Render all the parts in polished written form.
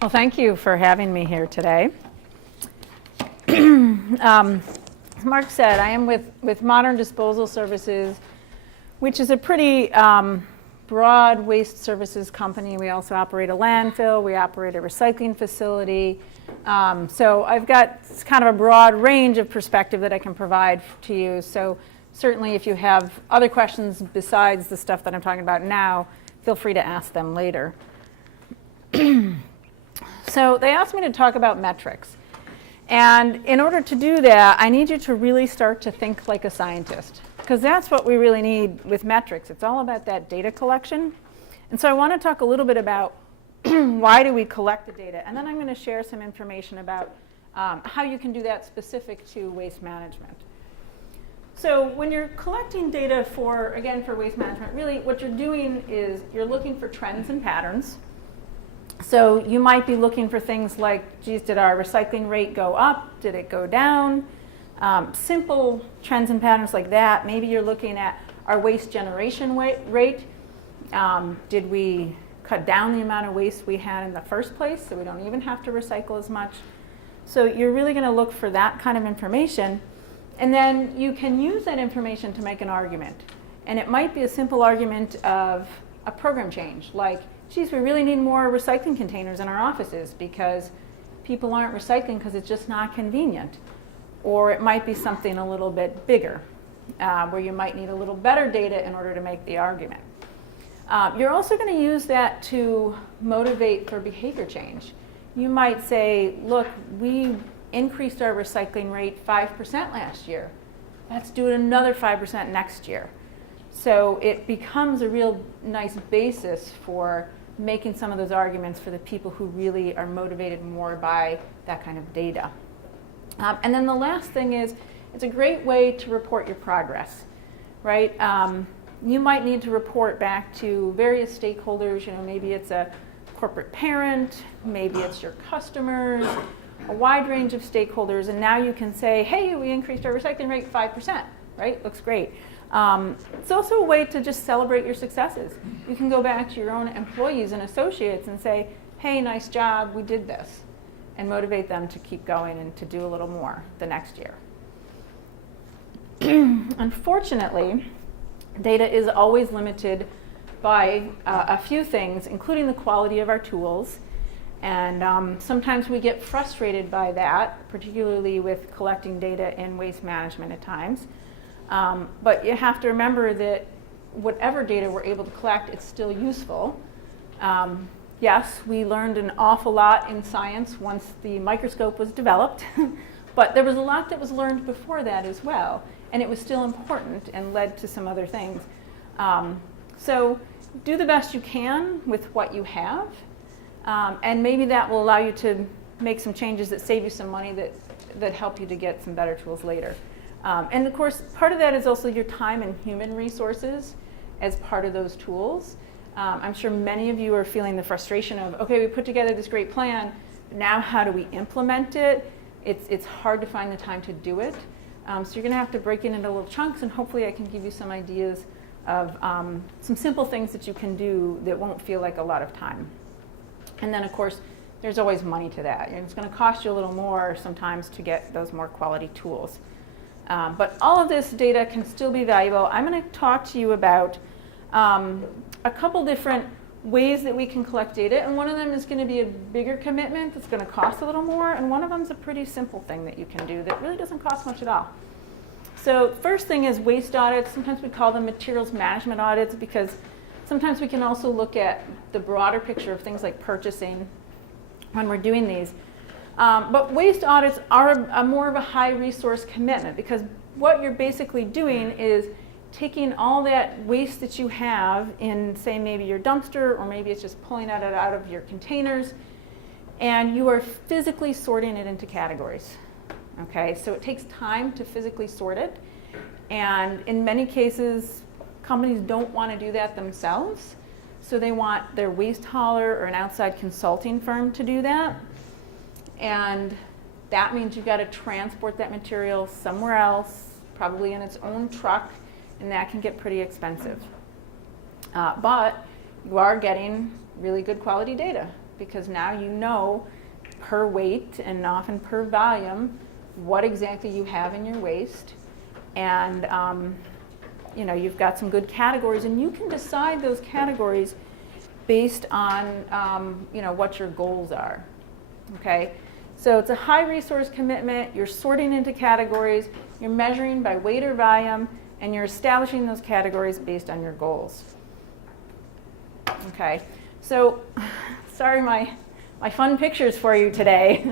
Well, thank you for having me here today. As Mark said, I am with Modern Disposal Services, which is a pretty broad waste services company. We also operate a landfill. We operate a recycling facility. So I've got kind of a broad range of perspective that I can provide to you. So certainly if you have other questions besides the stuff that I'm talking about now, feel free to ask them later. So they asked me to talk about metrics. And in order to do that, I need you to really start to think like a scientist, because that's what we really need with metrics. It's all about that data collection. And so I want to talk a little bit about why do we collect the data, and then I'm going to share some information about how you can do that specific to waste management. So when you're collecting data for waste management, really what you're doing is you're looking for trends and patterns. So you might be looking for things like, geez, did our recycling rate go up? Did it go down? Simple trends and patterns like that. Maybe you're looking at our waste generation rate. Did we cut down the amount of waste we had in the first place so we don't even have to recycle as much? So you're really going to look for that kind of information. And then you can use that information to make an argument. And it might be a simple argument of a program change, like, geez, we really need more recycling containers in our offices because people aren't recycling because it's just not convenient. Or it might be something a little bit bigger, where you might need a little better data in order to make the argument. You're also going to use that to motivate for behavior change. You might say, look, we increased our recycling rate 5% last year. Let's do it another 5% next year. So it becomes a real nice basis for making some of those arguments for the people who really are motivated more by that kind of data. And then the last thing is, it's a great way to report your progress, right? You might need to report back to various stakeholders. You know, maybe it's a corporate parent, maybe it's your customers, a wide range of stakeholders, and now you can say, hey, we increased our recycling rate 5%, right? Looks great. It's also a way to just celebrate your successes. You can go back to your own employees and associates and say, hey, nice job, we did this, and motivate them to keep going and to do a little more the next year. Unfortunately, data is always limited by a few things, including the quality of our tools. And sometimes we get frustrated by that, particularly with collecting data in waste management at times. But you have to remember that whatever data we're able to collect, it's still useful. Yes, we learned an awful lot in science once the microscope was developed, but there was a lot that was learned before that as well, and it was still important and led to some other things. So do the best you can with what you have, and maybe that will allow you to make some changes that save you some money that help you to get some better tools later. And of course, part of that is also your time and human resources as part of those tools. I'm sure many of you are feeling the frustration of, okay, we put together this great plan, now how do we implement it? It's hard to find the time to do it. So you're going to have to break it into little chunks, and hopefully I can give you some ideas of some simple things that you can do that won't feel like a lot of time. And then, of course, there's always money to that. It's going to cost you a little more sometimes to get those more quality tools. But all of this data can still be valuable. I'm going to talk to you about a couple different ways that we can collect data, and one of them is going to be a bigger commitment that's going to cost a little more, and one of them is a pretty simple thing that you can do that really doesn't cost much at all. So first thing is waste audits. Sometimes we call them materials management audits because sometimes we can also look at the broader picture of things like purchasing when we're doing these. But waste audits are more of a high resource commitment, because what you're basically doing is taking all that waste that you have in, say, maybe your dumpster, or maybe it's just pulling it out of your containers, and you are physically sorting it into categories. Okay, so it takes time to physically sort it, and in many cases, companies don't want to do that themselves, so they want their waste hauler or an outside consulting firm to do that. And that means you've got to transport that material somewhere else, probably in its own truck, and that can get pretty expensive. But you are getting really good quality data. because now you know per weight and often per volume what exactly you have in your waste. And you know, you've got some good categories, and you can decide those categories based on you know, what your goals are. Okay, so it's a high resource commitment. You're sorting into categories, you're measuring by weight or volume, and you're establishing those categories based on your goals. Okay, so sorry, my fun pictures for you today.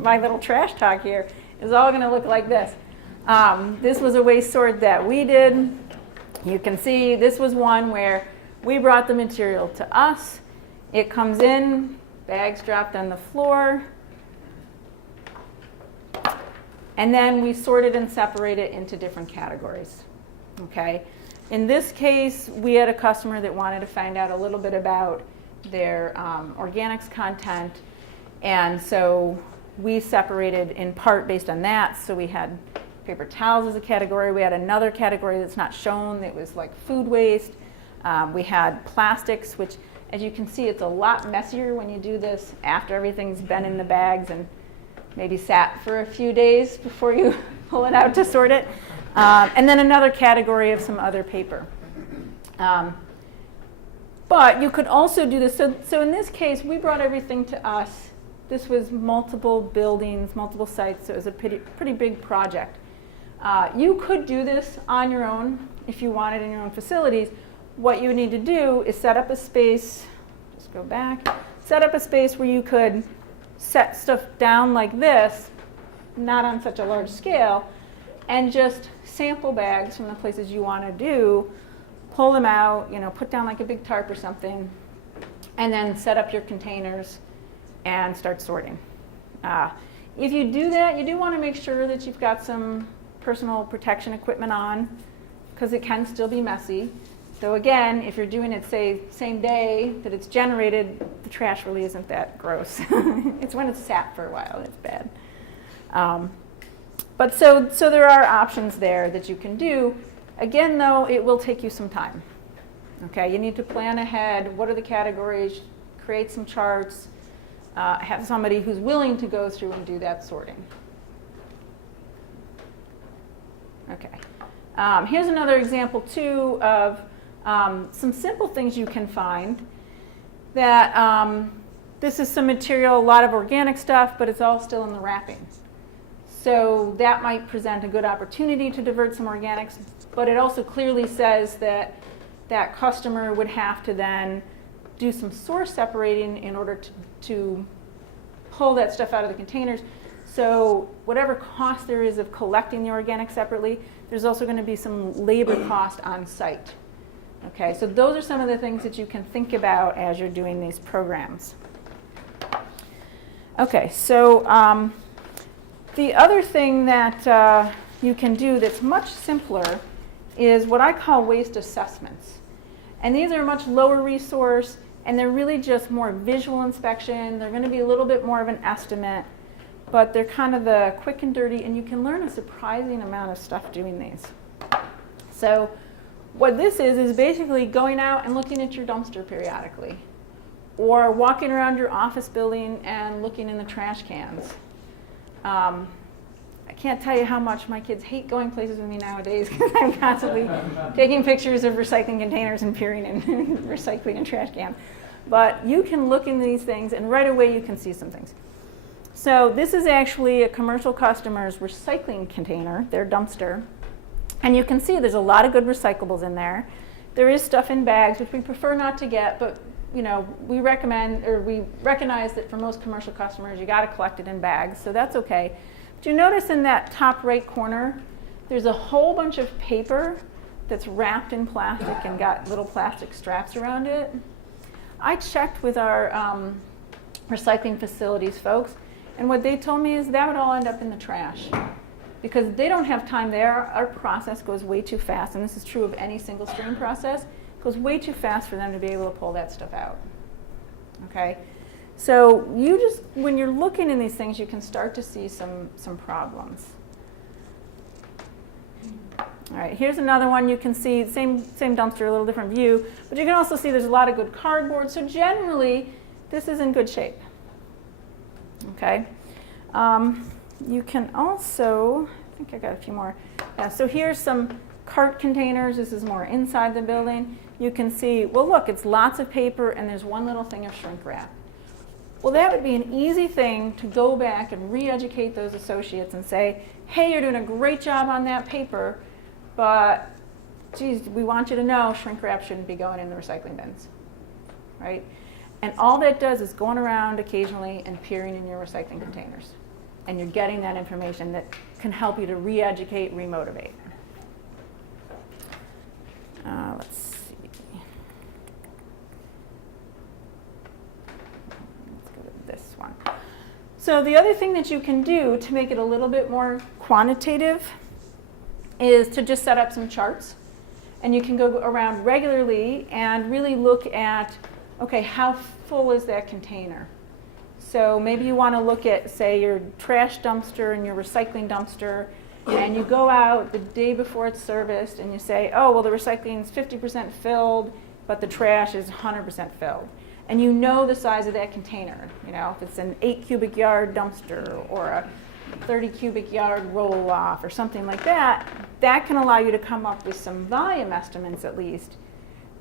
My little trash talk here is all going to look like this. This was a waste sort that we did. You can see this was one where we brought the material to us. It comes in, bags dropped on the floor, and then we sort it and separate it into different categories. Okay. In this case, we had a customer that wanted to find out a little bit about their organics content, and so we separated in part based on that. So we had paper towels as a category. We had another category that's not shown that was like food waste. We had plastics, which, as you can see, it's a lot messier when you do this after everything's been in the bags and maybe sat for a few days before you pull it out to sort it. And then another category of some other paper. But you could also do this. So in this case, we brought everything to us. This was multiple buildings, multiple sites, so it was a pretty big project. You could do this on your own if you wanted in your own facilities. What you would need to do is set up a space, just go back, set up a space where you could set stuff down like this, not on such a large scale, and just sample bags from the places you want to do, pull them out, you know, put down like a big tarp or something, and then set up your containers and start sorting. If you do that, you do want to make sure that you've got some personal protection equipment on, because it can still be messy. So again, if you're doing it, say, same day that it's generated, the trash really isn't that gross. It's when it's sat for a while that's bad. But so there are options there that you can do. Again, though, it will take you some time. Okay, you need to plan ahead. What are the categories? Create some charts. Have somebody who's willing to go through and do that sorting. Okay. Here's another example, too, of some simple things you can find. That this is some material, a lot of organic stuff, but it's all still in the wrapping. So that might present a good opportunity to divert some organics, but it also clearly says that that customer would have to then do some source separating in order to pull that stuff out of the containers. So whatever cost there is of collecting the organic separately, there's also going to be some labor cost on site. Okay, so those are some of the things that you can think about as you're doing these programs. Okay, so the other thing that you can do that's much simpler is what I call waste assessments. And these are much lower resource, and they're really just more visual inspection. They're going to be a little bit more of an estimate, but they're kind of the quick and dirty, and you can learn a surprising amount of stuff doing these. So what this is basically going out and looking at your dumpster periodically, or walking around your office building and looking in the trash cans. I can't tell you how much my kids hate going places with me nowadays because I'm constantly taking pictures of recycling containers and peering in recycling and trash cans. But you can look in these things, and right away you can see some things. So this is actually a commercial customer's recycling container, their dumpster. And you can see there's a lot of good recyclables in there. There is stuff in bags, which we prefer not to get, but you know, we recommend, or we recognize that for most commercial customers, you got to collect it in bags, so that's okay. But you notice in that top right corner, there's a whole bunch of paper that's wrapped in plastic and got little plastic straps around it. I checked with our recycling facilities folks, and what they told me is that would all end up in the trash because they don't have time there. Our process goes way too fast, and this is true of any single stream process. It goes way too fast for them to be able to pull that stuff out. Okay, so you just, when you're looking in these things, you can start to see some problems. All right, here's another one. You can see same dumpster, a little different view, but you can also see there's a lot of good cardboard. So generally, this is in good shape. Okay. You can also, I think I got a few more. Yeah, so here's some cart containers. This is more inside the building. You can see, well, look, it's lots of paper and there's one little thing of shrink wrap. Well, that would be an easy thing to go back and re-educate those associates and say, hey, you're doing a great job on that paper, but geez, we want you to know shrink wrap shouldn't be going in the recycling bins, right? And all that does is going around occasionally and peering in your recycling containers. And you're getting that information that can help you to re-educate, re-motivate. Let's see. Let's go to this one. So the other thing that you can do to make it a little bit more quantitative is to just set up some charts. And you can go around regularly and really look at, okay, how full is that container? So maybe you want to look at, say, your trash dumpster and your recycling dumpster, and you go out the day before it's serviced and you say, oh, well, the recycling is 50% filled, but the trash is 100% filled. And you know the size of that container. You know, if it's an 8 cubic yard dumpster or a 30 cubic yard roll-off or something like that, that can allow you to come up with some volume estimates at least.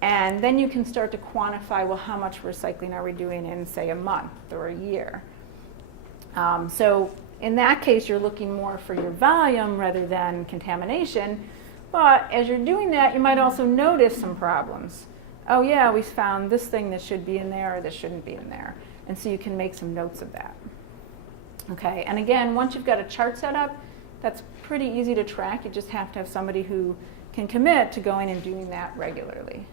And then you can start to quantify, well, how much recycling are we doing in, say, a month or a year? So in that case, you're looking more for your volume rather than contamination. But as you're doing that, you might also notice some problems. Oh, yeah, we found this thing that should be in there or this shouldn't be in there. And so you can make some notes of that. Okay, and again, once you've got a chart set up, that's pretty easy to track. You just have to have somebody who can commit to going and doing that regularly.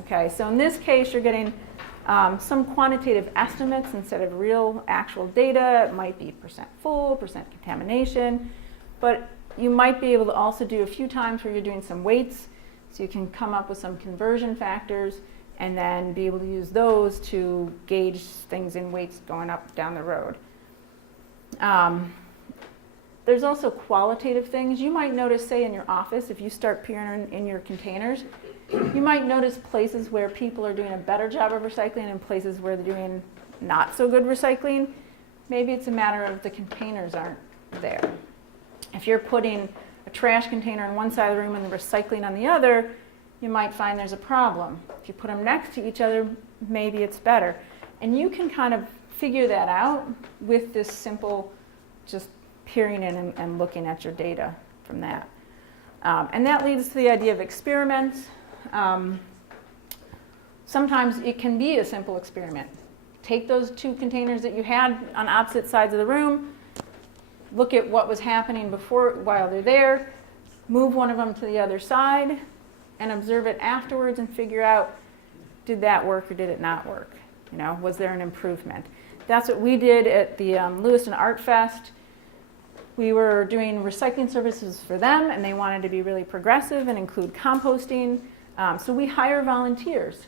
Okay, so in this case, you're getting some quantitative estimates instead of real actual data. It might be percent full, percent contamination, but you might be able to also do a few times where you're doing some weights, so you can come up with some conversion factors and then be able to use those to gauge things in weights going up down the road. There's also qualitative things. You might notice, say, in your office, if you start peering in your containers, you might notice places where people are doing a better job of recycling and places where they're doing not so good recycling. Maybe it's a matter of the containers aren't there. If you're putting a trash container on one side of the room and the recycling on the other, you might find there's a problem. If you put them next to each other, maybe it's better. And you can kind of figure that out with this simple just peering in and looking at your data from that. And that leads to the idea of experiments. Sometimes it can be a simple experiment. Take those two containers that you had on opposite sides of the room, look at what was happening before while they're there, move one of them to the other side, and observe it afterwards and figure out, did that work or did it not work? You know, was there an improvement? That's what we did at the Lewiston Art Fest. We were doing recycling services for them, and they wanted to be really progressive and include composting. So we hire volunteers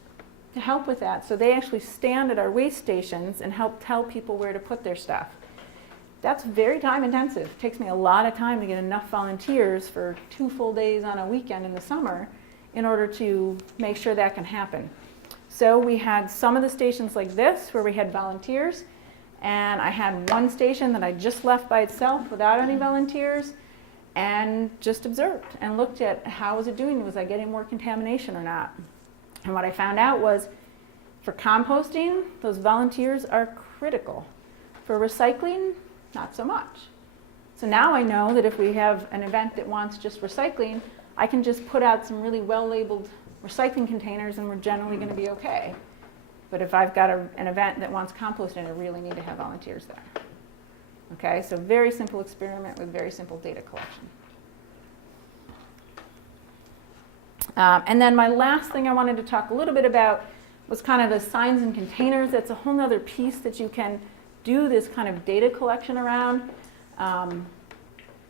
to help with that. So they actually stand at our waste stations and help tell people where to put their stuff. That's very time intensive. It takes me a lot of time to get enough volunteers for 2 full days on a weekend in the summer in order to make sure that can happen. So we had some of the stations like this where we had volunteers, and I had one station that I just left by itself without any volunteers and just observed and looked at how was it doing. Was I getting more contamination or not? And what I found out was for composting, those volunteers are critical. For recycling, not so much. So now I know that if we have an event that wants just recycling, I can just put out some really well-labeled recycling containers and we're generally going to be okay. But if I've got an event that wants composting, I really need to have volunteers there. Okay, so very simple experiment with very simple data collection. And then my last thing I wanted to talk a little bit about was kind of the signs and containers. That's a whole other piece that you can do this kind of data collection around.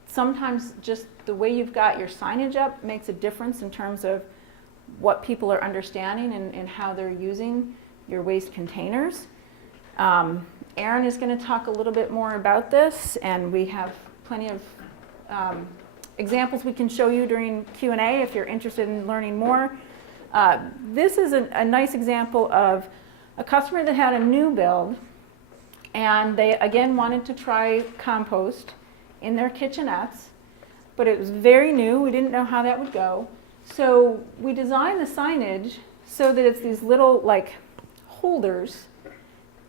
Sometimes just the way you've got your signage up makes a difference in terms of what people are understanding and how they're using your waste containers. Erin is going to talk a little bit more about this, and we have plenty of examples we can show you during Q&A if you're interested in learning more. This is a nice example of a customer that had a new build, and they again wanted to try compost in their kitchenettes, but it was very new. We didn't know how that would go. So we designed the signage so that it's these little like holders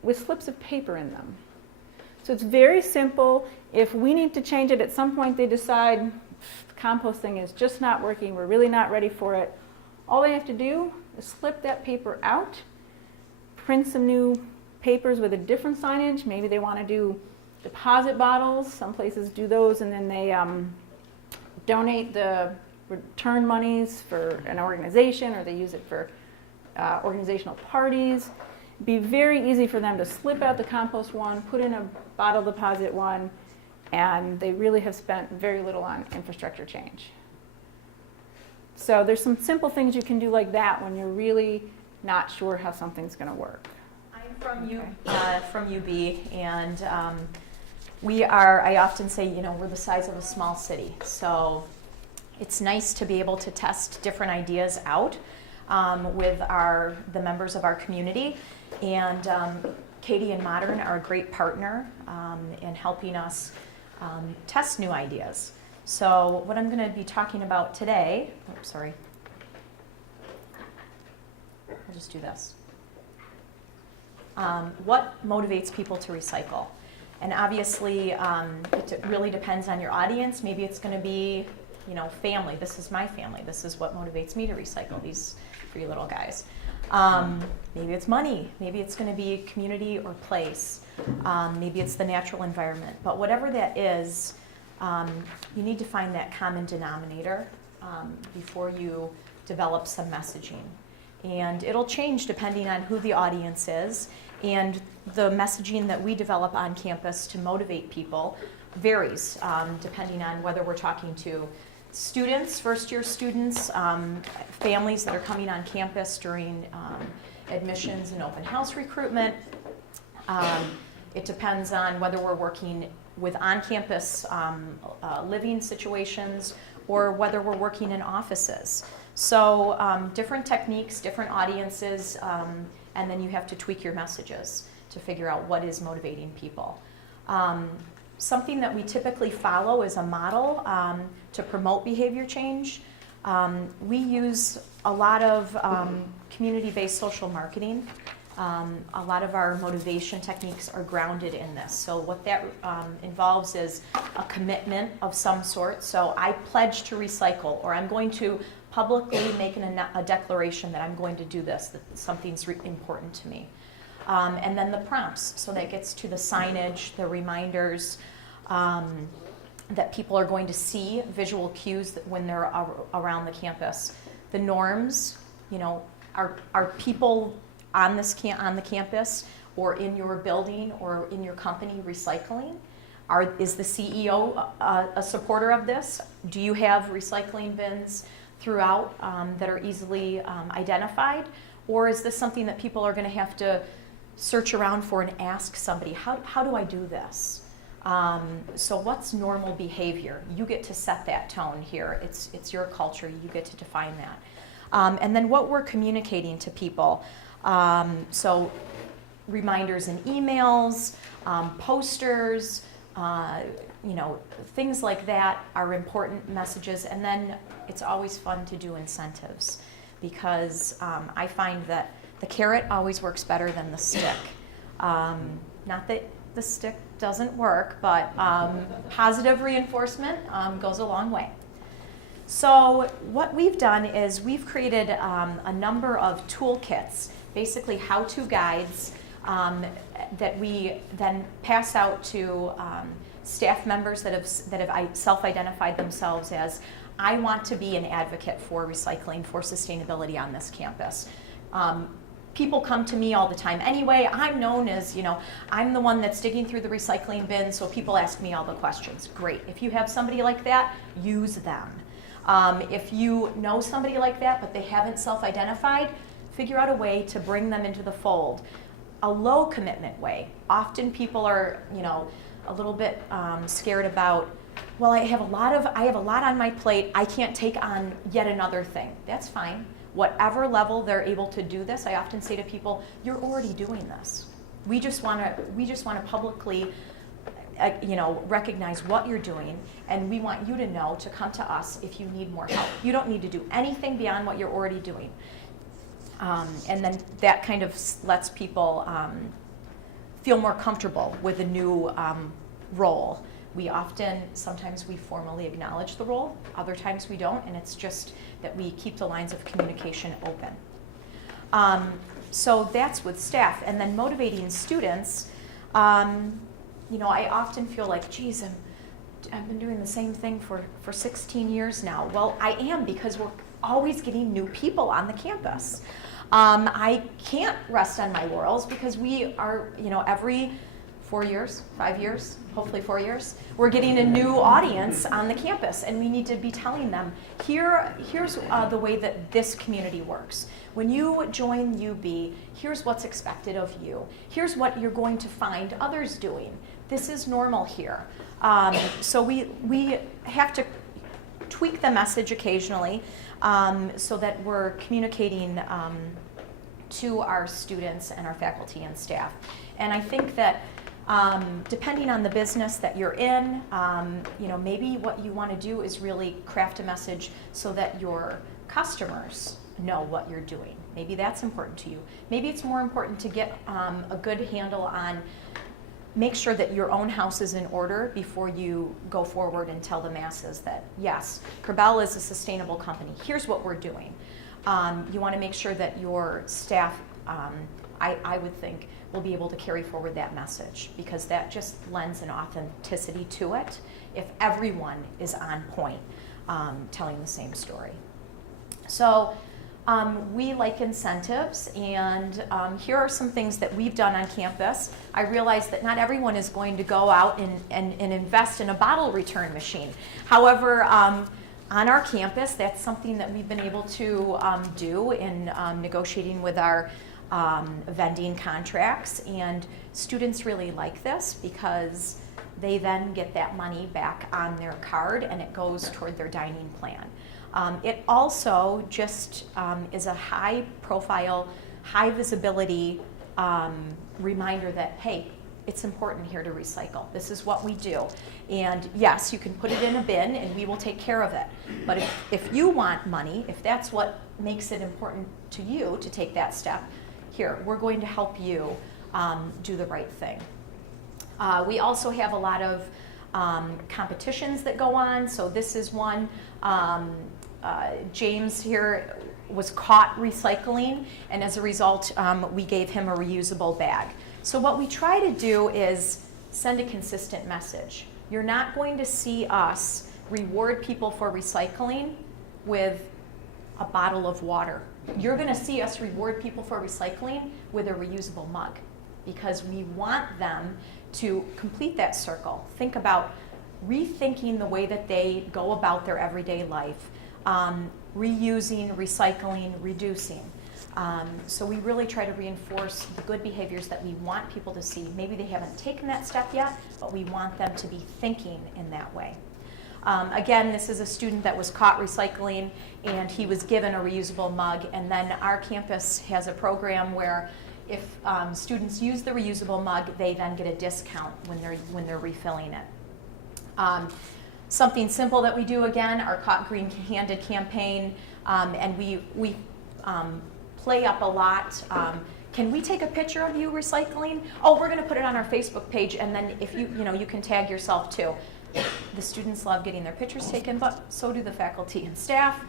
with slips of paper in them. So it's very simple. If we need to change it at some point, they decide the composting is just not working, we're really not ready for it, all they have to do is slip that paper out, print some new papers with a different signage. Maybe they want to do deposit bottles. Some places do those, and then they donate the return monies for an organization, or they use it for organizational parties. It'd be very easy for them to slip out the compost one, put in a bottle deposit one, and they really have spent very little on infrastructure change. So there's some simple things you can do like that when you're really not sure how something's going to work. I'm from UB, and I often say, we're the size of a small city. So it's nice to be able to test different ideas out with the members of our community. And Katie and Modern are a great partner in helping us test new ideas. So what I'm going to be talking about today, I'll just do this. What motivates people to recycle? And obviously, it really depends on your audience. Maybe it's going to be, family. This is my family. This is what motivates me to recycle, these 3 little guys. Maybe it's money. Maybe it's going to be community or place. Maybe it's the natural environment. But whatever that is, you need to find that common denominator before you develop some messaging. And it'll change depending on who the audience is. And the messaging that we develop on campus to motivate people varies depending on whether we're talking to students, first-year students, families that are coming on campus during admissions and open house recruitment. It depends on whether we're working with on-campus living situations or whether we're working in offices. So different techniques, different audiences, and then you have to tweak your messages to figure out what is motivating people. Something that we typically follow is a model to promote behavior change. We use a lot of community-based social marketing. A lot of our motivation techniques are grounded in this. So what that involves is a commitment of some sort. So I pledge to recycle, or I'm going to publicly make a declaration that I'm going to do this, that something's important to me. And then the prompts, so that gets to the signage, the reminders, that people are going to see, visual cues that when they're around the campus. The norms, are people on the campus or in your building or in your company recycling? Is the CEO a supporter of this? Do you have recycling bins throughout that are easily identified? Or is this something that people are going to have to search around for and ask somebody, how do I do this? So what's normal behavior? You get to set that tone here. It's your culture. You get to define that. And then what we're communicating to people. So reminders in emails, posters, things like that are important messages. And then it's always fun to do incentives, because I find that the carrot always works better than the stick. Not that the stick doesn't work, but positive reinforcement goes a long way. So what we've done is we've created a number of toolkits, basically how-to guides that we then pass out to staff members that have self-identified themselves as, I want to be an advocate for recycling, for sustainability on this campus. People come to me all the time anyway. I'm known as, I'm the one that's digging through the recycling bin, so people ask me all the questions. Great. If you have somebody like that, use them. If you know somebody like that, but they haven't self-identified, figure out a way to bring them into the fold. A low commitment way. Often people are, a little bit scared about, well, I have a lot on my plate. I can't take on yet another thing. That's fine. whatever level they're able to do this. I often say to people, you're already doing this. We just want to publicly recognize what you're doing, and we want you to know to come to us if you need more help. You don't need to do anything beyond what you're already doing. And then that kind of lets people feel more comfortable with a new role. Sometimes we formally acknowledge the role, other times we don't, and it's just that we keep the lines of communication open. So that's with staff. And then motivating students, I often feel like, geez, I've been doing the same thing for 16 years now. Well, I am, because we're always getting new people on the campus. I can't rest on my laurels, because we are, every 4 years, 5 years, hopefully 4 years, we're getting a new audience on the campus, and we need to be telling them, here's the way that this community works. When you join UB, here's what's expected of you. Here's what you're going to find others doing. This is normal here. So we have to tweak the message occasionally so that we're communicating to our students and our faculty and staff. And I think that depending on the business that you're in, maybe what you want to do is really craft a message so that your customers know what you're doing. Maybe that's important to you. Maybe it's more important to get a good handle on, make sure that your own house is in order before you go forward and tell the masses that, yes, Curbell is a sustainable company. Here's what we're doing. You want to make sure that your staff, I would think, will be able to carry forward that message, because that just lends an authenticity to it if everyone is on point telling the same story. So we like incentives, and here are some things that we've done on campus. I realize that not everyone is going to go out and invest in a bottle return machine. However, on our campus, that's something that we've been able to do in negotiating with our vending contracts, and students really like this because they then get that money back on their card, and it goes toward their dining plan. It also just is a high profile, high visibility reminder that, hey, it's important here to recycle. This is what we do. And yes, you can put it in a bin and we will take care of it. But if you want money, if that's what makes it important to you to take that step, here, we're going to help you do the right thing. We also have a lot of competitions that go on. So this is one. James here was caught recycling, and as a result, we gave him a reusable bag. So what we try to do is send a consistent message. You're not going to see us reward people for recycling with a bottle of water. You're going to see us reward people for recycling with a reusable mug, because we want them to complete that circle. Think about rethinking the way that they go about their everyday life, reusing, recycling, reducing. So we really try to reinforce the good behaviors that we want people to see. Maybe they haven't taken that step yet, but we want them to be thinking in that way. Again, this is a student that was caught recycling, and he was given a reusable mug. And then our campus has a program where if students use the reusable mug, they then get a discount when they're refilling it. Something simple that we do, again, our Caught Green-Handed campaign, and we play up a lot. Can we take a picture of you recycling? Oh, we're going to put it on our Facebook page, and then if you can tag yourself too. The students love getting their pictures taken, but so do the faculty and staff.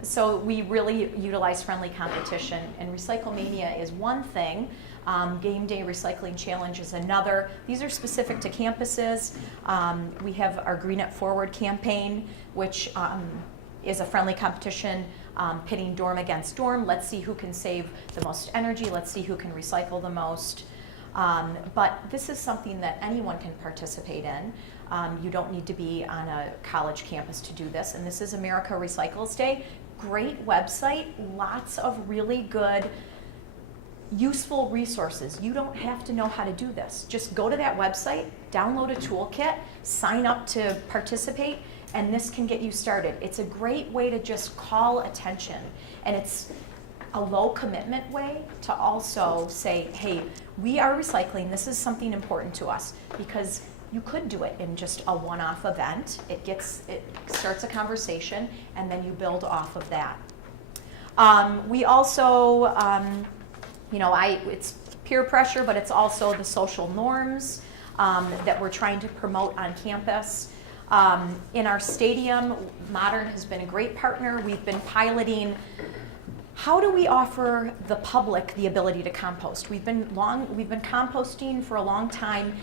So we really utilize friendly competition, and Recycle Mania is one thing. Game Day Recycling Challenge is another. These are specific to campuses. We have our Green It Forward campaign, which is a friendly competition pitting dorm against dorm. Let's see who can save the most energy. Let's see who can recycle the most. But this is something that anyone can participate in. You don't need to be on a college campus to do this. And this is America Recycles Day. Great website, lots of really good, useful resources. You don't have to know how to do this. Just go to that website, download a toolkit, sign up to participate, and this can get you started. It's a great way to just call attention, and it's a low commitment way to also say, hey, we are recycling, this is something important to us, because you could do it in just a one-off event. It starts a conversation, and then you build off of that. We also, it's peer pressure, but it's also the social norms that we're trying to promote on campus. In our stadium, Modern has been a great partner. We've been piloting, how do we offer the public the ability to compost? We've been composting for a long time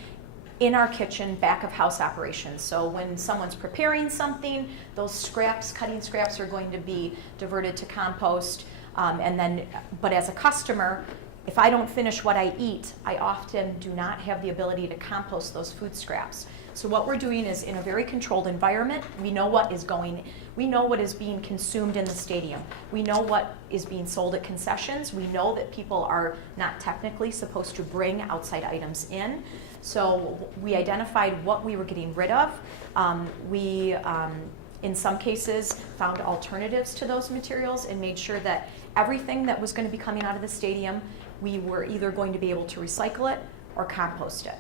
in our kitchen, back of house operations. So when someone's preparing something, those scraps, cutting scraps, are going to be diverted to compost. But as a customer, if I don't finish what I eat, I often do not have the ability to compost those food scraps. So what we're doing is, in a very controlled environment, we know what is being consumed in the stadium. We know what is being sold at concessions. We know that people are not technically supposed to bring outside items in. So we identified what we were getting rid of. We, in some cases, found alternatives to those materials and made sure that everything that was going to be coming out of the stadium, we were either going to be able to recycle it or compost it.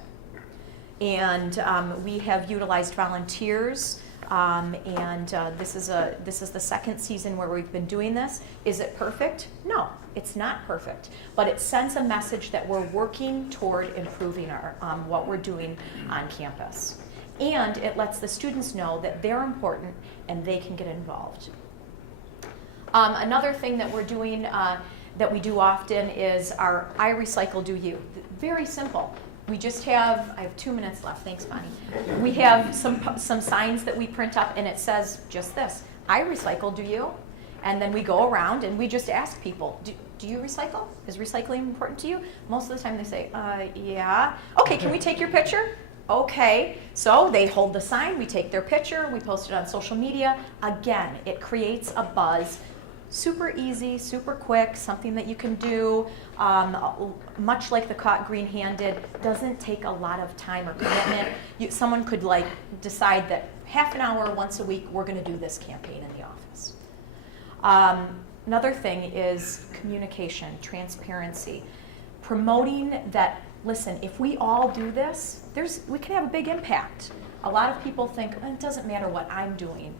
And we have utilized volunteers, this is the second season where we've been doing this. Is it perfect? No, it's not perfect, but it sends a message that we're working toward improving our what we're doing on campus. And it lets the students know that they're important and they can get involved. Another thing that we're doing that we do often is our I Recycle, Do You. Very simple. We just have, I have 2 minutes left, thanks Bonnie. We have some signs that we print up, and it says just this, I recycle, do you? And then we go around and we just ask people, do you recycle? Is recycling important to you? Most of the time they say, yeah. Okay, can we take your picture? Okay, so they hold the sign, we take their picture, we post it on social media. Again, it creates a buzz. Super easy, super quick, something that you can do, much like the Caught Green-Handed, doesn't take a lot of time or commitment. Someone could decide that half an hour once a week, we're gonna do this campaign in the office. Another thing is communication, transparency, promoting that, listen, if we all do this, we can have a big impact. A lot of people think, it doesn't matter what I'm doing.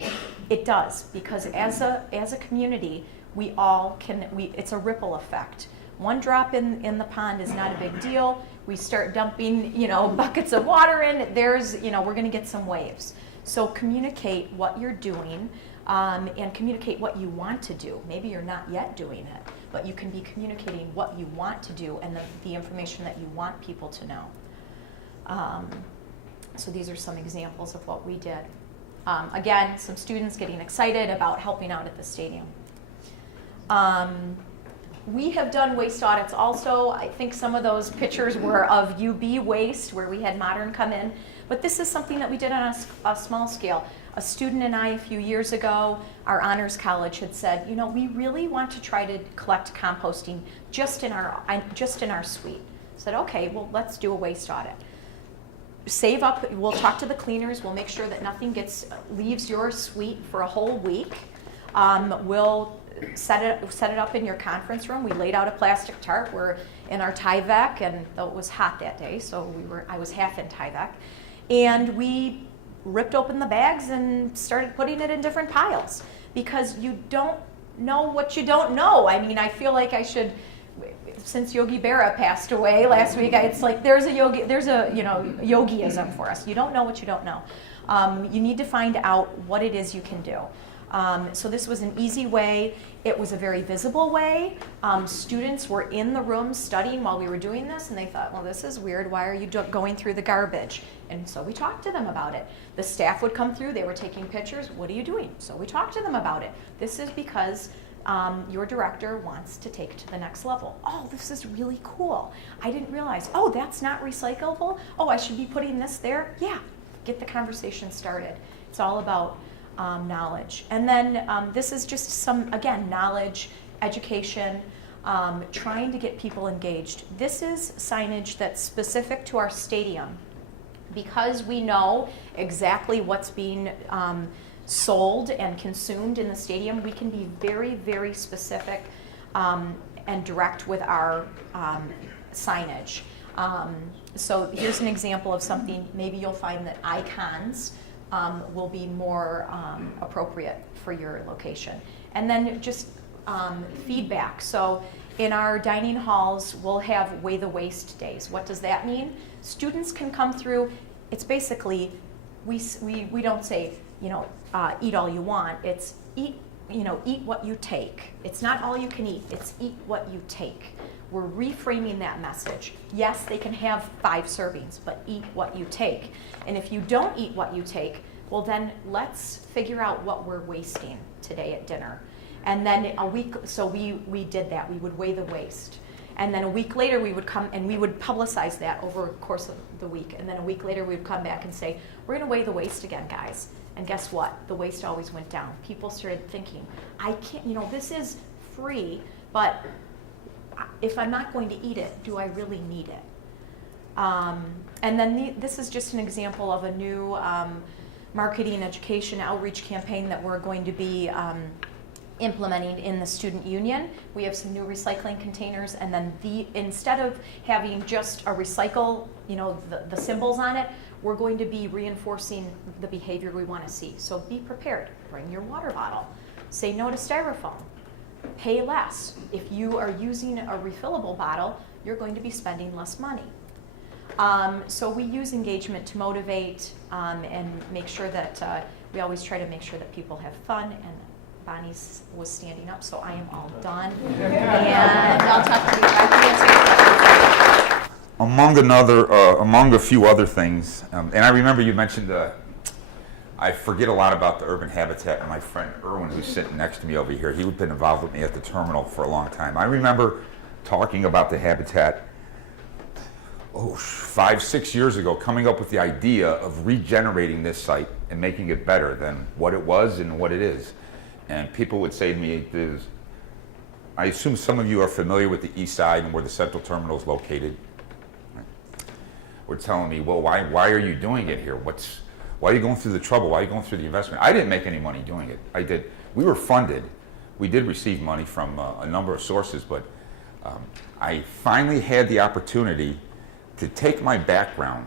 It does, because as a community, we all can, it's a ripple effect. One drop in the pond is not a big deal. We start dumping, buckets of water in, we're gonna get some waves. So communicate what you're doing, and communicate what you want to do. Maybe you're not yet doing it, but you can be communicating what you want to do and the information that you want people to know. So these are some examples of what we did. Again, some students getting excited about helping out at the stadium. We have done waste audits also. I think some of those pictures were of UB waste where we had Modern come in, but this is something that we did on a small scale. A student and I, a few years ago, our honors college had said, we really want to try to collect composting just in our suite. Said, okay, well, let's do a waste audit. Save up, we'll talk to the cleaners, we'll make sure that nothing leaves your suite for a whole week. We'll set it up in your conference room. We laid out a plastic tarp. We're in our Tyvek, and though it was hot that day, so I was half in Tyvek. And we ripped open the bags and started putting it in different piles, because you don't know what you don't know. I mean, I feel like I should, since Yogi Berra passed away last week, it's like there's a yogiism for us. You don't know what you don't know. You need to find out what it is you can do. So this was an easy way. It was a very visible way. Students were in the room studying while we were doing this, and they thought, well, this is weird. Why are you going through the garbage? And so we talked to them about it. The staff would come through. They were taking pictures. What are you doing? So we talked to them about it. This is because your director wants to take it to the next level. Oh, this is really cool. I didn't realize. Oh, that's not recyclable. Oh, I should be putting this there. Yeah, get the conversation started. It's all about knowledge. And then this is just some, again, knowledge, education, trying to get people engaged. This is signage that's specific to our stadium, because we know exactly what's being sold and consumed in the stadium, we can be very, very specific and direct with our signage. So here's an example of something. Maybe you'll find that icons will be more appropriate for your location. And then just feedback. So in our dining halls, we'll have Weigh the Waste days. What does that mean? Students can come through. It's basically, we don't say, eat all you want. It's eat what you take. It's not all you can eat. It's eat what you take. We're reframing that message. Yes, they can have 5 servings, but eat what you take. And if you don't eat what you take, well then let's figure out what we're wasting today at dinner. And then a week, so we did that. We would weigh the waste. And then a week later we would come and we would publicize that over the course of the week. And then a week later we would come back and say, we're gonna weigh the waste again, guys. And guess what? The waste always went down. People started thinking, I can't, this is free, but if I'm not going to eat it, do I really need it? And then this is just an example of a new marketing, education, outreach campaign that we're going to be implementing in the student union. We have some new recycling containers, and then instead of having just a recycle, the symbols on it, we're going to be reinforcing the behavior we want to see. So be prepared. Bring your water bottle. Say no to styrofoam. Pay less. If you are using a refillable bottle, you're going to be spending less money. So we use engagement to motivate and make sure that we always try to make sure that people have fun. And Bonnie was standing up, so I am all done. And I'll talk to you. I can answer your questions. Among a few other things, and I remember you mentioned I forget a lot about the urban habitat, and my friend Erwin, who's sitting next to me over here, he'd been involved with me at the terminal for a long time. I remember talking about the habitat 5, 6 years ago, coming up with the idea of regenerating this site and making it better than what it was and what it is. And people would say to me, I assume some of you are familiar with the east side and where the central terminal is located. Were telling me, well, why are you doing it here? Why are you going through the trouble? Why are you going through the investment? I didn't make any money doing it. We were funded. We did receive money from a number of sources, but I finally had the opportunity to take my background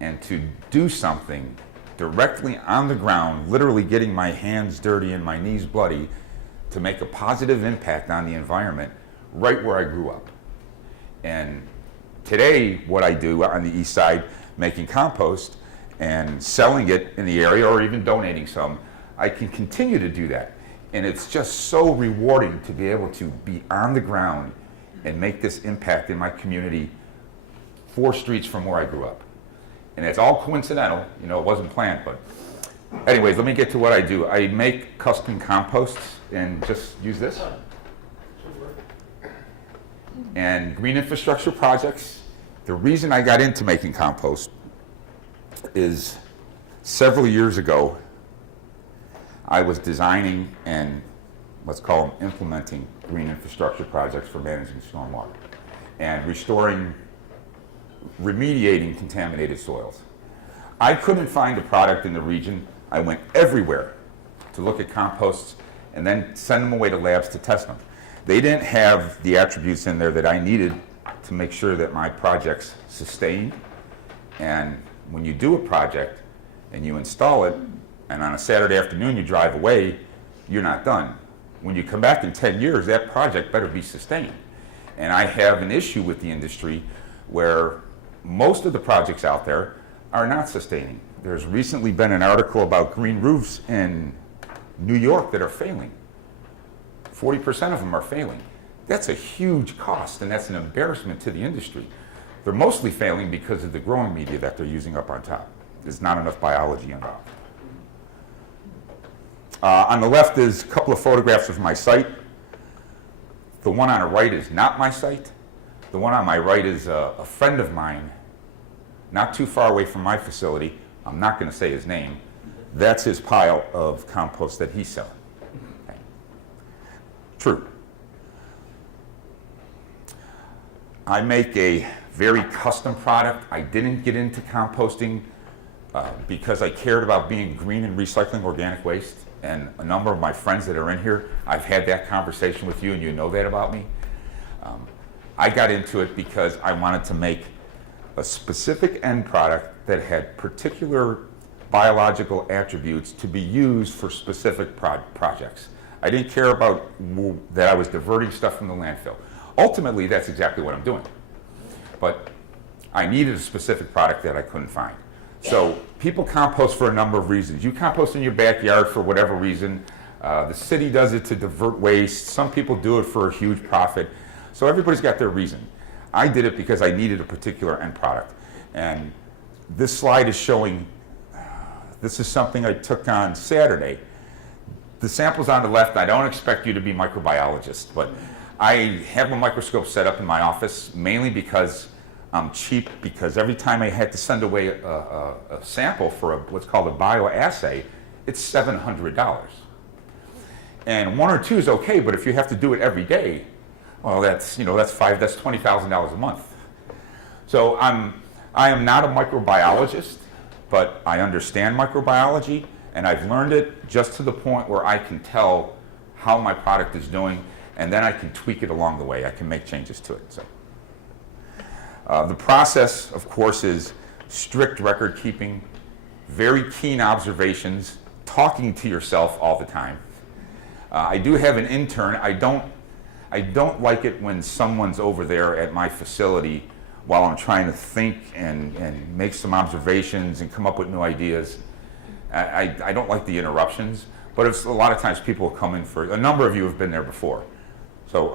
and to do something directly on the ground, literally getting my hands dirty and my knees bloody, to make a positive impact on the environment right where I grew up. And today, what I do on the east side, making compost and selling it in the area or even donating some, I can continue to do that. And it's just so rewarding to be able to be on the ground and make this impact in my community 4 streets from where I grew up. And it's all coincidental, it wasn't planned, but anyways, let me get to what I do. I make custom composts and just use this. And green infrastructure projects. The reason I got into making compost is several years ago, I was designing and let's call them implementing green infrastructure projects for managing stormwater and remediating contaminated soils. I couldn't find a product in the region. I went everywhere to look at composts and then send them away to labs to test them. They didn't have the attributes in there that I needed to make sure that my projects sustained. And when you do a project and you install it, and on a Saturday afternoon you drive away, you're not done. When you come back in 10 years, that project better be sustained. And I have an issue with the industry where most of the projects out there are not sustaining. There's recently been an article about green roofs in New York that are failing. 40% of them are failing. That's a huge cost, and that's an embarrassment to the industry. They're mostly failing because of the growing media that they're using up on top. There's not enough biology involved. On the left is a couple of photographs of my site. The one on the right is not my site. The one on my right is a friend of mine, not too far away from my facility. I'm not going to say his name. That's his pile of compost that he's selling. Okay. True. I make a very custom product. I didn't get into composting because I cared about being green and recycling organic waste. And a number of my friends that are in here, I've had that conversation with you, and you know that about me. I got into it because I wanted to make a specific end product that had particular biological attributes to be used for specific projects. I didn't care about that I was diverting stuff from the landfill. Ultimately, that's exactly what I'm doing. But I needed a specific product that I couldn't find. So people compost for a number of reasons. You compost in your backyard for whatever reason. The city does it to divert waste. Some people do it for a huge profit. So everybody's got their reason. I did it because I needed a particular end product. And this slide is showing, this is something I took on Saturday. The samples on the left, I don't expect you to be microbiologists, but I have a microscope set up in my office mainly because I'm cheap, because every time I had to send away a sample for what's called a bioassay, it's $700. And one or two is okay, but if you have to do it every day, well, that's $20,000 a month. So I am not a microbiologist, but I understand microbiology, and I've learned it just to the point where I can tell how my product is doing, and then I can tweak it along the way. I can make changes to it. So the process, of course, is strict record keeping, very keen observations, talking to yourself all the time. I do have an intern. I don't like it when someone's over there at my facility while I'm trying to think and make some observations and come up with new ideas. I don't like the interruptions, but it's a lot of times people come in for, a number of you have been there before. So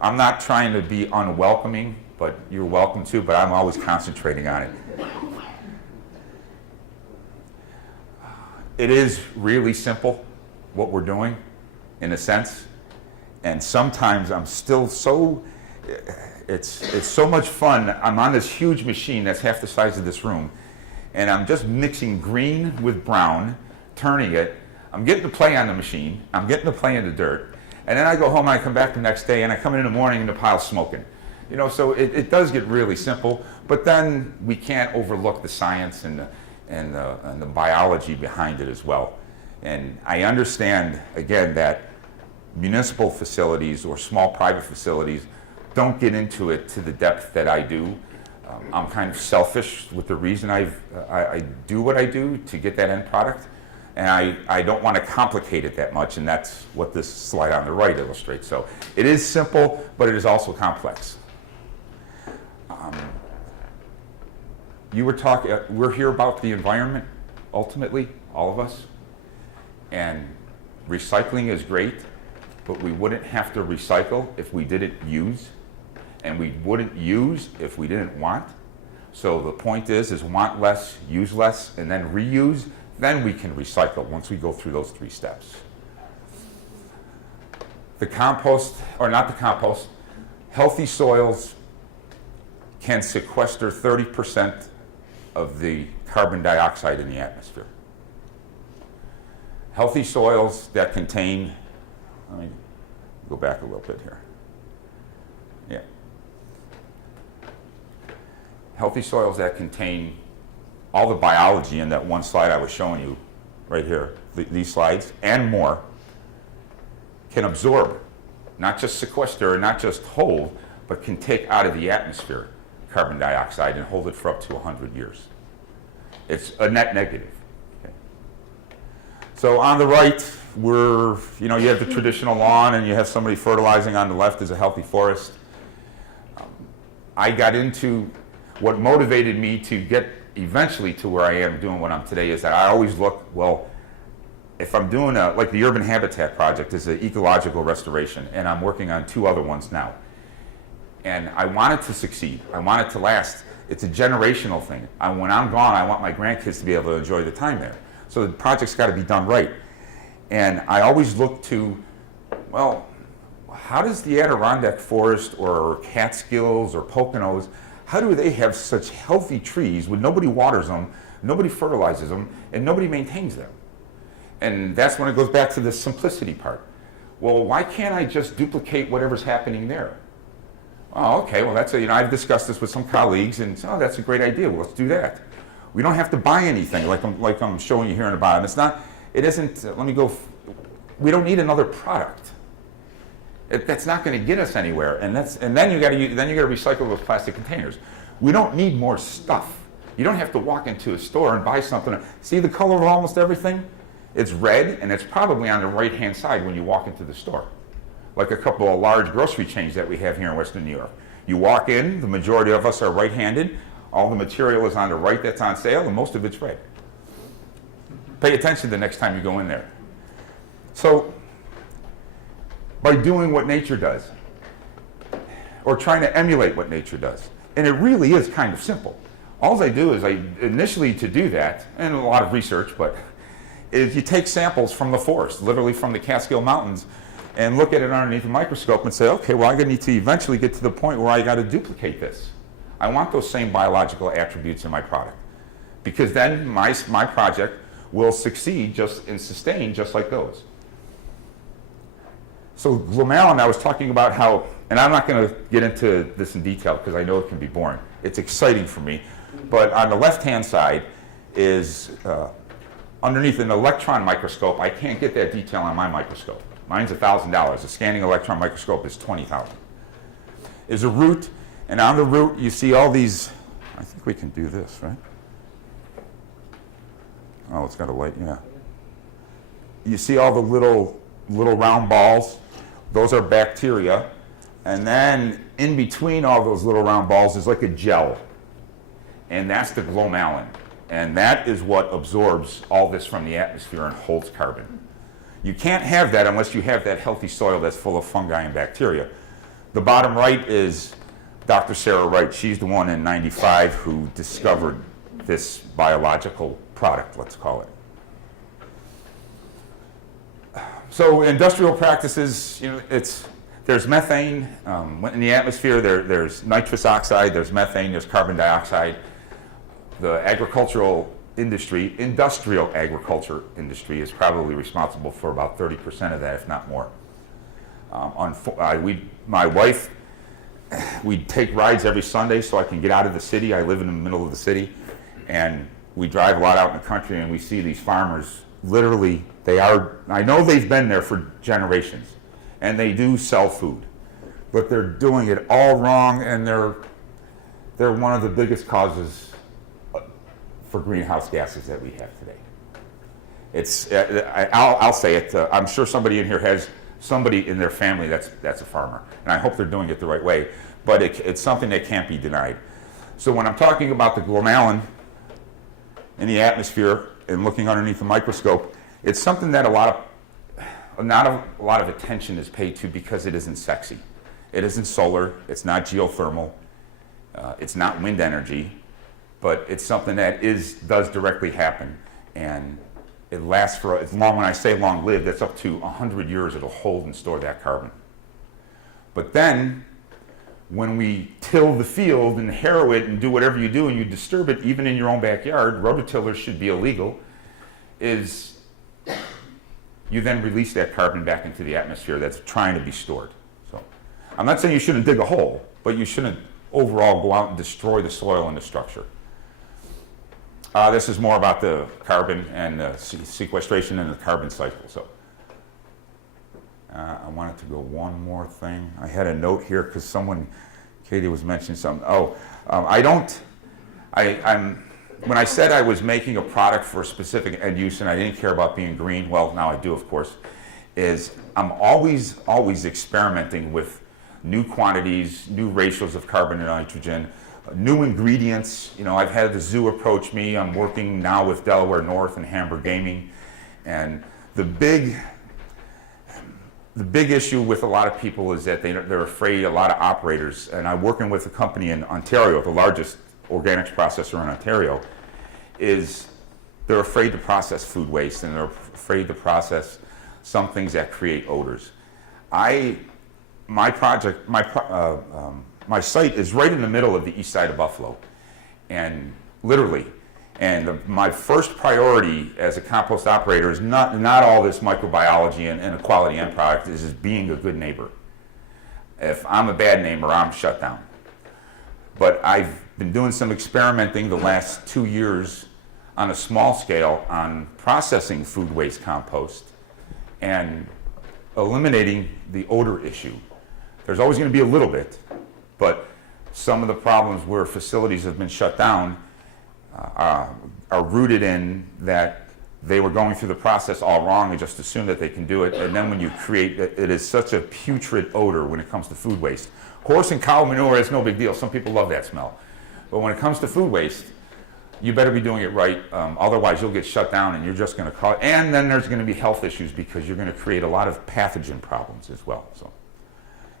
I'm not trying to be unwelcoming, but you're welcome to, but I'm always concentrating on it. It is really simple, what we're doing, in a sense. And sometimes I'm still so, it's so much fun. I'm on this huge machine that's half the size of this room, and I'm just mixing green with brown, turning it. I'm getting to play on the machine. I'm getting to play in the dirt. And then I go home and I come back the next day and I come in the morning and the pile's smoking. You know, so it does get really simple, but then we can't overlook the science and the biology behind it as well. And I understand, again, that municipal facilities or small private facilities don't get into it to the depth that I do. I'm kind of selfish with the reason I do what I do to get that end product, and I don't want to complicate it that much, and that's what this slide on the right illustrates. So it is simple, but it is also complex. We're here about the environment, ultimately, all of us, and recycling is great, but we wouldn't have to recycle if we didn't use, and we wouldn't use if we didn't want. So the point is want less, use less, and then reuse, then we can recycle once we go through those 3 steps. The compost, or not the compost, healthy soils can sequester 30% of the carbon dioxide in the atmosphere. Healthy soils that contain, let me go back a little bit here. Yeah. Healthy soils that contain all the biology in that one slide I was showing you right here, these slides, and more, can absorb, not just sequester, not just hold, but can take out of the atmosphere carbon dioxide and hold it for up to 100 years. It's a net negative. Okay. So on the right, you have the traditional lawn and you have somebody fertilizing. On the left is a healthy forest. I got into what motivated me to get eventually to where I am doing what I'm today is that I always look, well, if I'm doing like the Urban Habitat Project is an ecological restoration, and I'm working on 2 other ones now. And I want it to succeed. I want it to last. It's a generational thing. When I'm gone, I want my grandkids to be able to enjoy the time there. So the project's got to be done right. And I always look to, well, how does the Adirondack forest or Catskills or Poconos, how do they have such healthy trees when nobody waters them, nobody fertilizes them, and nobody maintains them? And that's when it goes back to the simplicity part. Well, why can't I just duplicate whatever's happening there? Oh, okay, well, I've discussed this with some colleagues, and that's a great idea. Well, let's do that. We don't have to buy anything like I'm showing you here in the bottom. It isn't, we don't need another product. That's not going to get us anywhere. And then you got to recycle those plastic containers. We don't need more stuff. You don't have to walk into a store and buy something. See the color of almost everything? It's red, and it's probably on the right-hand side when you walk into the store. Like a couple of large grocery chains that we have here in Western New York. You walk in, the majority of us are right-handed. All the material is on the right that's on sale, and most of it's red. Pay attention the next time you go in there. So, by doing what nature does, or trying to emulate what nature does, and it really is kind of simple. All I do is initially to do that, and a lot of research, but is you take samples from the forest, literally from the Catskill Mountains, and look at it underneath a microscope and say, okay, well, I'm going to need to eventually get to the point where I got to duplicate this. I want those same biological attributes in my product, because then my project will succeed and sustain just like those. So glomalin, I was talking about how, and I'm not going to get into this in detail because I know it can be boring. It's exciting for me. But on the left-hand side is underneath an electron microscope. I can't get that detail on my microscope. Mine's $1,000. A scanning electron microscope is $20,000. Is a root, and on the root you see all these, I think we can do this, right? Oh, it's got a light, yeah. You see all the little round balls. Those are bacteria. And then in between all those little round balls is like a gel. And that's the glomalin. And that is what absorbs all this from the atmosphere and holds carbon. You can't have that unless you have that healthy soil that's full of fungi and bacteria. The bottom right is Dr. Sarah Wright. She's the one in '95 who discovered this biological product, let's call it. So industrial practices, there's methane in the atmosphere, there's nitrous oxide, there's methane, there's carbon dioxide. The industrial agriculture industry is probably responsible for about 30% of that, if not more. My wife, we take rides every Sunday so I can get out of the city. I live in the middle of the city, and we drive a lot out in the country, and we see these farmers. Literally, I know they've been there for generations, and they do sell food, but they're doing it all wrong, and they're one of the biggest causes for greenhouse gases that we have today. I'll say it, I'm sure somebody in here has somebody in their family that's a farmer, and I hope they're doing it the right way, but it's something that can't be denied. So when I'm talking about the glomalin in the atmosphere and looking underneath the microscope, it's something that not a lot of attention is paid to because it isn't sexy. It isn't solar, it's not geothermal, it's not wind energy, but it's something that does directly happen, and it lasts for as long. When I say long-lived, that's up to 100 years it'll hold and store that carbon. But then, when we till the field and harrow it and do whatever you do and you disturb it, even in your own backyard, rototillers should be illegal, is you then release that carbon back into the atmosphere that's trying to be stored. So, I'm not saying you shouldn't dig a hole, but you shouldn't overall go out and destroy the soil and the structure. This is more about the carbon and the sequestration and the carbon cycle. So I wanted to go one more thing. I had a note here because Katie was mentioning something. When I said I was making a product for a specific end use and I didn't care about being green, well, now I do, of course, is I'm always experimenting with new quantities, new ratios of carbon and nitrogen, new ingredients. I've had the zoo approach me. I'm working now with Delaware North and Hamburg Gaming. And the big issue with a lot of people is that they're afraid, a lot of operators, and I'm working with a company in Ontario, the largest organics processor in Ontario, is they're afraid to process food waste and they're afraid to process some things that create odors. My site is right in the middle of the east side of Buffalo, and literally, my first priority as a compost operator is not all this microbiology and a quality end product, is being a good neighbor. If I'm a bad neighbor, I'm shut down. But I've been doing some experimenting the last 2 years on a small scale on processing food waste compost and eliminating the odor issue. There's always going to be a little bit, but some of the problems where facilities have been shut down are rooted in that they were going through the process all wrong and just assume that they can do it. And then when you create, it is such a putrid odor when it comes to food waste. Horse and cow manure is no big deal. Some people love that smell. But when it comes to food waste, you better be doing it right. Otherwise, you'll get shut down and you're just going to cause, and then there's going to be health issues because you're going to create a lot of pathogen problems as well. So,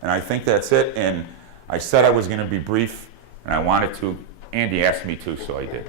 and I think that's it. And I said I was going to be brief, and I wanted to. Andy asked me to, so I did.